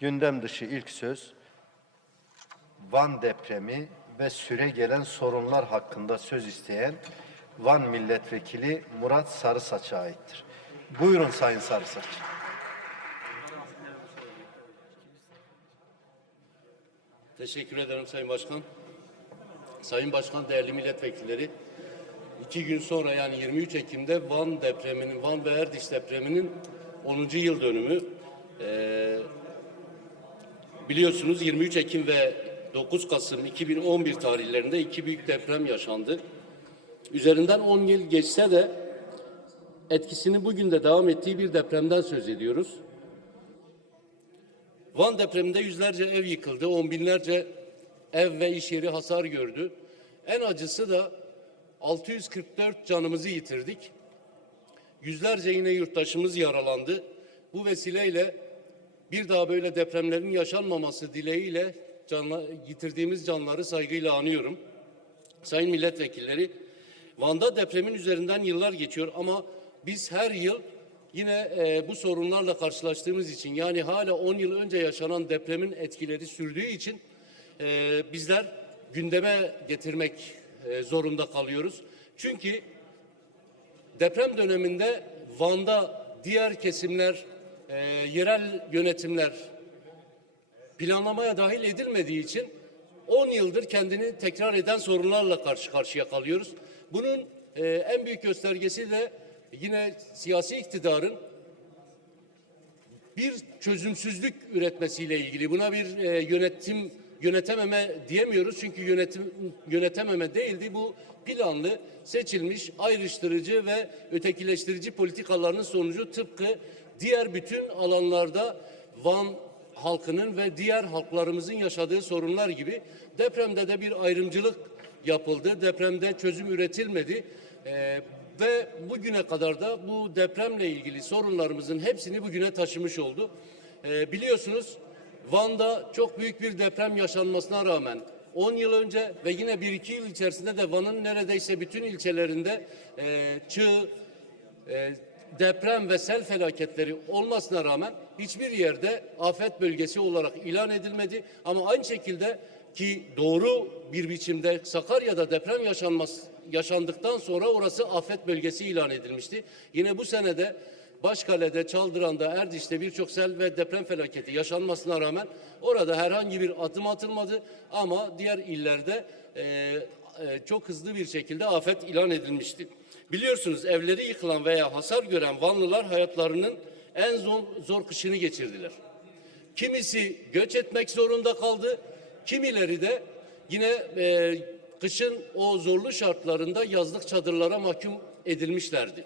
Gündem dışı ilk söz Van depremi ve süre gelen sorunlar hakkında söz isteyen Van Milletvekili Murat Sarısaç'a aittir. Buyurun Sayın Sarısaç. Teşekkür ederim Sayın Başkan. Sayın Başkan, değerli milletvekilleri, iki gün sonra yani 23 Ekim'de Van depreminin, Van ve Erdiş depreminin 10. yıl dönümü. Ee, biliyorsunuz 23 Ekim ve 9 Kasım 2011 tarihlerinde iki büyük deprem yaşandı. Üzerinden 10 yıl geçse de etkisini bugün de devam ettiği bir depremden söz ediyoruz. Van depreminde yüzlerce ev yıkıldı, on binlerce ev ve iş yeri hasar gördü. En acısı da 644 canımızı yitirdik. Yüzlerce yine yurttaşımız yaralandı. Bu vesileyle bir daha böyle depremlerin yaşanmaması dileğiyle canla, yitirdiğimiz canları saygıyla anıyorum. Sayın milletvekilleri, Van'da depremin üzerinden yıllar geçiyor ama biz her yıl yine e, bu sorunlarla karşılaştığımız için yani hala 10 yıl önce yaşanan depremin etkileri sürdüğü için e, bizler gündeme getirmek e, zorunda kalıyoruz. Çünkü deprem döneminde Van'da diğer kesimler, e, yerel yönetimler planlamaya dahil edilmediği için 10 yıldır kendini tekrar eden sorunlarla karşı karşıya kalıyoruz. Bunun e, en büyük göstergesi de yine siyasi iktidarın bir çözümsüzlük üretmesiyle ilgili. Buna bir e, yönetim yönetememe diyemiyoruz çünkü yönetim yönetememe değildi. Bu planlı, seçilmiş, ayrıştırıcı ve ötekileştirici politikalarının sonucu tıpkı diğer bütün alanlarda Van halkının ve diğer halklarımızın yaşadığı sorunlar gibi depremde de bir ayrımcılık yapıldı. Depremde çözüm üretilmedi. Ee, ve bugüne kadar da bu depremle ilgili sorunlarımızın hepsini bugüne taşımış oldu. Ee, biliyorsunuz Van'da çok büyük bir deprem yaşanmasına rağmen 10 yıl önce ve yine 1-2 yıl içerisinde de Van'ın neredeyse bütün ilçelerinde e, çığ, e, deprem ve sel felaketleri olmasına rağmen hiçbir yerde afet bölgesi olarak ilan edilmedi. Ama aynı şekilde ki doğru bir biçimde Sakarya'da deprem yaşanması yaşandıktan sonra orası afet bölgesi ilan edilmişti. Yine bu senede Başkale'de, Çaldıran'da, Erdiş'te birçok sel ve deprem felaketi yaşanmasına rağmen orada herhangi bir adım atılmadı ama diğer illerde e, e, çok hızlı bir şekilde afet ilan edilmişti. Biliyorsunuz evleri yıkılan veya hasar gören Vanlılar hayatlarının en zor, zor kışını geçirdiler. Kimisi göç etmek zorunda kaldı, kimileri de yine e, kışın o zorlu şartlarında yazlık çadırlara mahkum edilmişlerdi.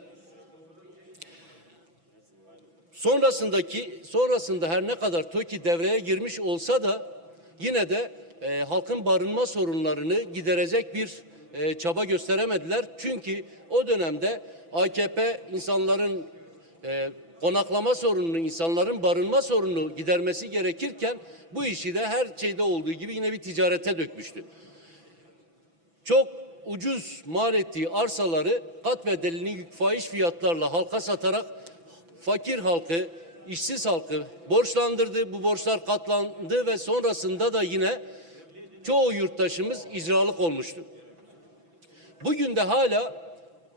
Sonrasındaki sonrasında her ne kadar TOKİ devreye girmiş olsa da yine de e, halkın barınma sorunlarını giderecek bir e, çaba gösteremediler. Çünkü o dönemde AKP insanların e, konaklama sorununu, insanların barınma sorununu gidermesi gerekirken bu işi de her şeyde olduğu gibi yine bir ticarete dökmüştü. Çok ucuz mal ettiği arsaları kat bedelini fahiş fiyatlarla halka satarak fakir halkı, işsiz halkı borçlandırdı. Bu borçlar katlandı ve sonrasında da yine çoğu yurttaşımız icralık olmuştu. Bugün de hala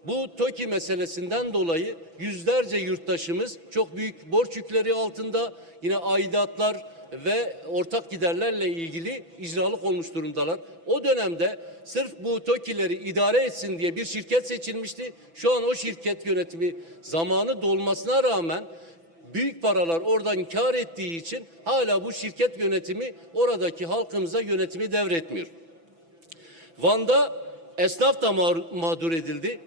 bu TOKİ meselesinden dolayı yüzlerce yurttaşımız çok büyük borç yükleri altında yine aidatlar ve ortak giderlerle ilgili icralık olmuş durumdalar. O dönemde sırf bu TOKİ'leri idare etsin diye bir şirket seçilmişti. Şu an o şirket yönetimi zamanı dolmasına rağmen büyük paralar oradan kar ettiği için hala bu şirket yönetimi oradaki halkımıza yönetimi devretmiyor. Van'da esnaf da mağdur edildi.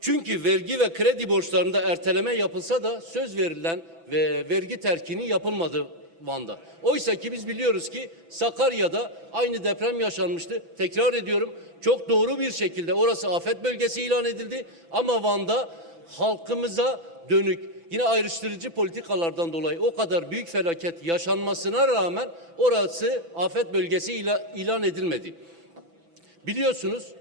Çünkü vergi ve kredi borçlarında erteleme yapılsa da söz verilen ve vergi terkini yapılmadı Van'da. Oysa ki biz biliyoruz ki Sakarya'da aynı deprem yaşanmıştı. Tekrar ediyorum çok doğru bir şekilde orası afet bölgesi ilan edildi. Ama Van'da halkımıza dönük yine ayrıştırıcı politikalardan dolayı o kadar büyük felaket yaşanmasına rağmen orası afet bölgesi ilan edilmedi. Biliyorsunuz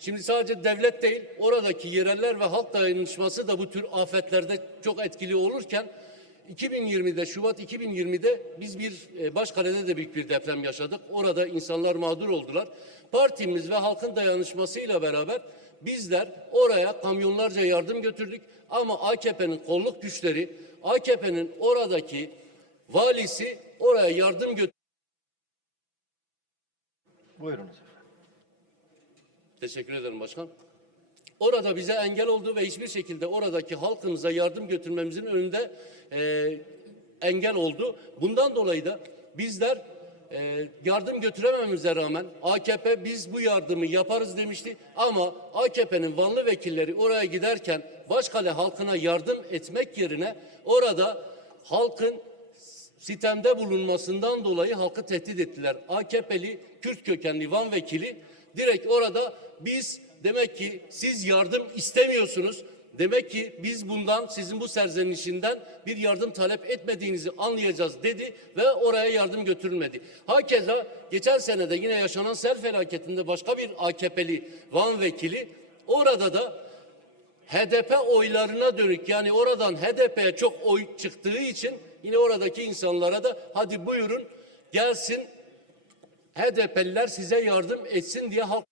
Şimdi sadece devlet değil, oradaki yereller ve halk dayanışması da bu tür afetlerde çok etkili olurken 2020'de Şubat 2020'de biz bir e, Başkale'de de büyük bir deprem yaşadık. Orada insanlar mağdur oldular. Partimiz ve halkın dayanışmasıyla beraber bizler oraya kamyonlarca yardım götürdük. Ama AKP'nin kolluk güçleri, AKP'nin oradaki valisi oraya yardım götürdü. Buyurunuz efendim. Teşekkür ederim başkan. Orada bize engel oldu ve hiçbir şekilde oradaki halkımıza yardım götürmemizin önünde e, engel oldu. Bundan dolayı da bizler e, yardım götürememize rağmen AKP biz bu yardımı yaparız demişti. Ama AKP'nin Vanlı vekilleri oraya giderken Başkale halkına yardım etmek yerine orada halkın sitemde bulunmasından dolayı halkı tehdit ettiler. AKP'li Kürt kökenli Van vekili direkt orada biz demek ki siz yardım istemiyorsunuz. Demek ki biz bundan sizin bu serzenişinden bir yardım talep etmediğinizi anlayacağız dedi ve oraya yardım götürülmedi. Hakeza geçen senede yine yaşanan sel felaketinde başka bir AKP'li Van vekili orada da HDP oylarına dönük yani oradan HDP'ye çok oy çıktığı için yine oradaki insanlara da hadi buyurun gelsin HDP'liler size yardım etsin diye halk